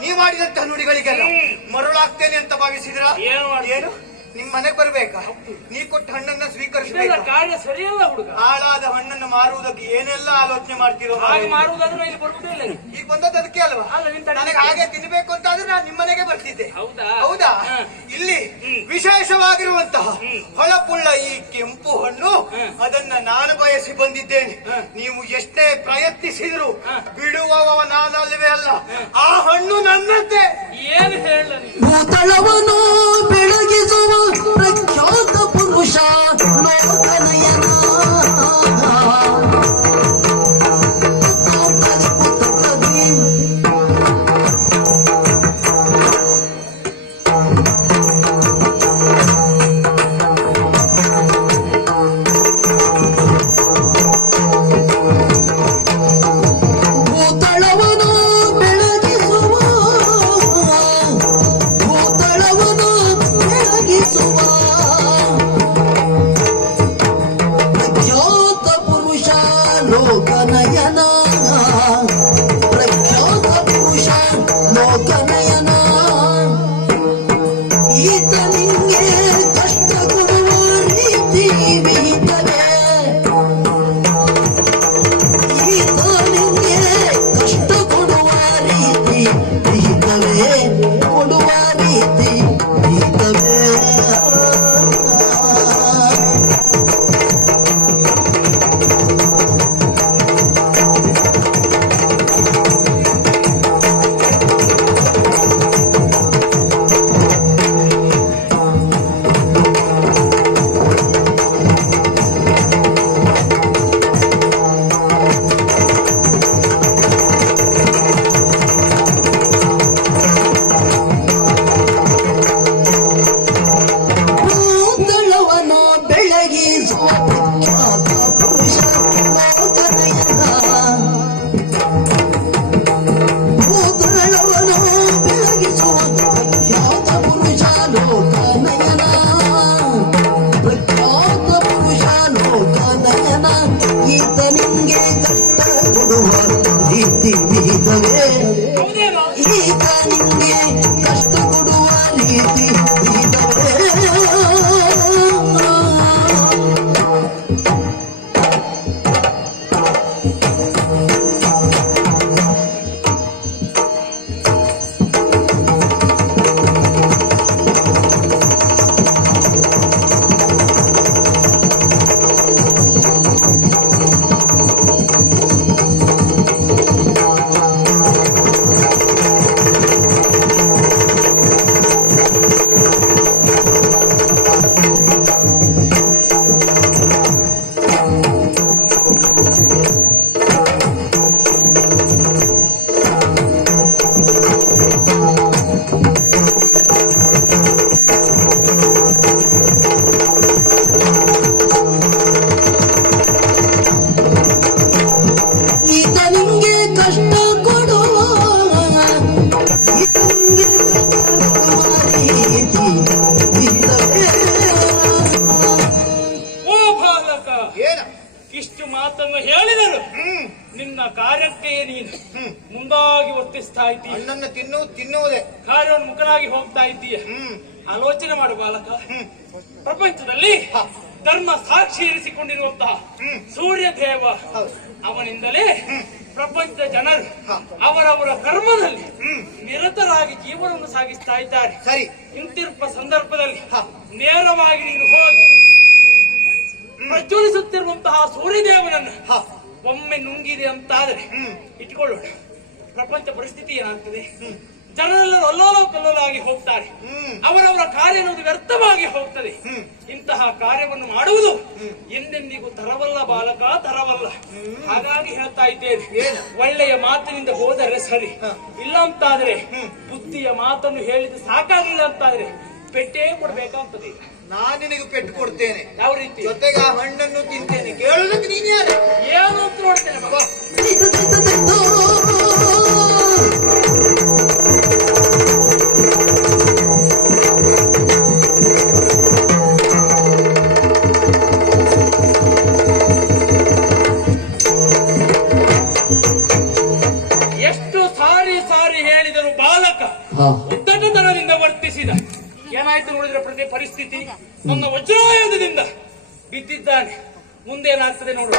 ನೀವು ಮಾಡಿದಂತಹ ನುಡಿಗಳಿಗೆಲ್ಲ ಮರುಳಾಗ್ತೇನೆ ಅಂತ ಭಾವಿಸಿದ್ರ ಏನು ನಿಮ್ ಮನೆಗೆ ಬರ್ಬೇಕಾ? ನೀ ಕೊಟ್ಟ ಹಣ್ಣನ್ನ ಸ್ವೀಕರಿಸಬೇಕು. ಹಾಳಾದ ಹಣ್ಣನ್ನು ಮಾರುವುದಕ್ಕೆ ಏನೆಲ್ಲ ಆಲೋಚನೆ ಮಾಡ್ತಿರೋ ಈಗ ಬಂದದ್ದು ಅದಕ್ಕೆ ಅಲ್ವಾ? ನನಗೆ ಹಾಗೆ ತಿನ್ಬೇಕು ಅಂತ ಆದ್ರೆ ನಾನು ನಿಮ್ಮನೆಗೆ ಬರ್ತಿದ್ದೆ. ಹೌದಾ? ಇಲ್ಲಿ ವಿಶೇಷವಾಗಿರುವಂತಹ ಹೊಳಪುಳ್ಳ ಈ ಕೆಂಪು ಹಣ್ಣು ಅದನ್ನ ನಾನು ಬಯಸಿ ಬಂದಿದ್ದೇನೆ. ನೀವು ಎಷ್ಟೇ ಪ್ರಯತ್ನಿಸಿದ್ರು ಬಿಡುವವ ನಾನಲ್ವೇ ಅಲ್ಲ. ಆ ಹಣ್ಣು ನನ್ನದ್ದೇ. ಏನು ಹೇಳ ಭೂತಳವನು ಬೆಳಗಿಸುವ ಪ್ರಖ್ಯಾತ ಪುರುಷ ಲೋಕನಯನ ಲೋಕನಯನ ಪ್ರಖ್ಯಾತ ಪುರುಷ ಲೋಕನಯನ ಈತ ನಿಂಗೆ ಕಷ್ಟ ಕೊಡುವ ರೀತಿ ವಿಹಿತವೇ. ಈತ ನಿಂಗೆ ಕಷ್ಟ ಕೊಡುವ ರೀತಿ ವಿಹಿತವೇ. ಕೊಡುವ ರೀತಿ ವಿಹಿತವೇ. ಈತ ನಿಂಗೆ ಕಷ್ಟ ಕೊಡುವ ರೀತಿ ವಿಹಿತವೇ. ಈತ ನಿಂಗೆ ಕಷ್ಟ ಕೊಡುವ ರೀತಿ ವಿಹಿತವೇ. ಇಷ್ಟು ಮಾತನ್ನು ಹೇಳಿದರು ನಿನ್ನ ಕಾರ್ಯಕ್ಕೆ ನೀನು ಮುಂದಾಗಿ ವರ್ತಿಸ್ತಾ ಇದ್ದೀಯ. ಹಣ್ಣನ್ನು ತಿನ್ನುವುದೇ ಕಾರ್ಯವನ್ನು ಮುಖನಾಗಿ ಹೋಗ್ತಾ ಇದ್ದೀಯ. ಆಲೋಚನೆ ಮಾಡು ಬಾಲಕ. ಪ್ರಪಂಚದಲ್ಲಿ ಧರ್ಮ ಸಾಕ್ಷಿ ಇರಿಸಿಕೊಂಡಿರುವಂತಹ ಸೂರ್ಯ ದೇವ ಅವನಿಂದಲೇ ಪ್ರಪಂಚದ ಜನರು ಅವರವರ ಕರ್ಮದಲ್ಲಿ ನಿರತರಾಗಿ ಜೀವನವನ್ನು ಸಾಗಿಸ್ತಾ ಇದ್ದಾರೆ. ಸರಿ, ಇಂತಿರುವ ಸಂದರ್ಭದಲ್ಲಿ ನೇರವಾಗಿ ನೀನು ಹೋಗಿ ಪ್ರಜ್ವಲಿಸುತ್ತಿರುವಂತಹ ಸೂರ್ಯದೇವನನ್ನು ಒಮ್ಮೆ ನುಂಗಿದೆ ಅಂತಾದ್ರೆ ಇಟ್ಕೊಳ್ಳೋಣ. ಪ್ರಪಂಚ ಪರಿಸ್ಥಿತಿ ಏನಾಗ್ತದೆ? ಜನರೆಲ್ಲರೂ ಅಲ್ಲೋಲ ಕಲ್ಲೋಲಾಗಿ ಹೋಗ್ತಾರೆ. ಅವರವರ ಕಾರ್ಯ ಅನ್ನೋದು ವ್ಯರ್ಥವಾಗಿ ಹೋಗ್ತದೆ. ಇಂತಹ ಕಾರ್ಯವನ್ನು ಮಾಡುವುದು ಎಂದೆಂದಿಗೂ ತರವಲ್ಲ ಬಾಲಕ, ತರವಲ್ಲ. ಹಾಗಾಗಿ ಹೇಳ್ತಾ ಇದ್ದೇನೆ, ಒಳ್ಳೆಯ ಮಾತಿನಿಂದ ಹೋದರೆ ಸರಿ. ಇಲ್ಲ ಅಂತಾದ್ರೆ ಬುದ್ಧಿಯ ಮಾತನ್ನು ಹೇಳಿದ ಸಾಕಾಗಿಲ್ಲ ಅಂತಾದ್ರೆ ಪೆಟ್ಟೇ ಕೊಡ್ಬೇಕಾಗ್ತದೆ. ನಾನು ನಿನಗೆ ಪೆಟ್ಟು ಕೊಡ್ತೇನೆ. ಯಾವ ರೀತಿ? ಜೊತೆಗೆ ಆ ಹಣ್ಣನ್ನು ತಿಂತೇನೆ. ಕೇಳೋದಕ್ಕೆ ನೀನ್ ಯಾರು? ಏನು ಅಂತ ನೋಡ್ತೇನೆ ಮಗ. ಎಷ್ಟು ಸಾರಿ ಸಾರಿ ಹೇಳಿದರು ಬಾಲಕ ಉದ್ದಟತನದಿಂದ ವರ್ತಿಸಿದ. ಏನಾಯ್ತು ನೋಡಿದ್ರೆ ಪ್ರತಿ ಪರಿಸ್ಥಿತಿ ನನ್ನ ವಜ್ರಾಯುಧದಿಂದ ಬಿದ್ದಿದ್ದಾನೆ. ಮುಂದೇನಾಗ್ತದೆ ನೋಡು.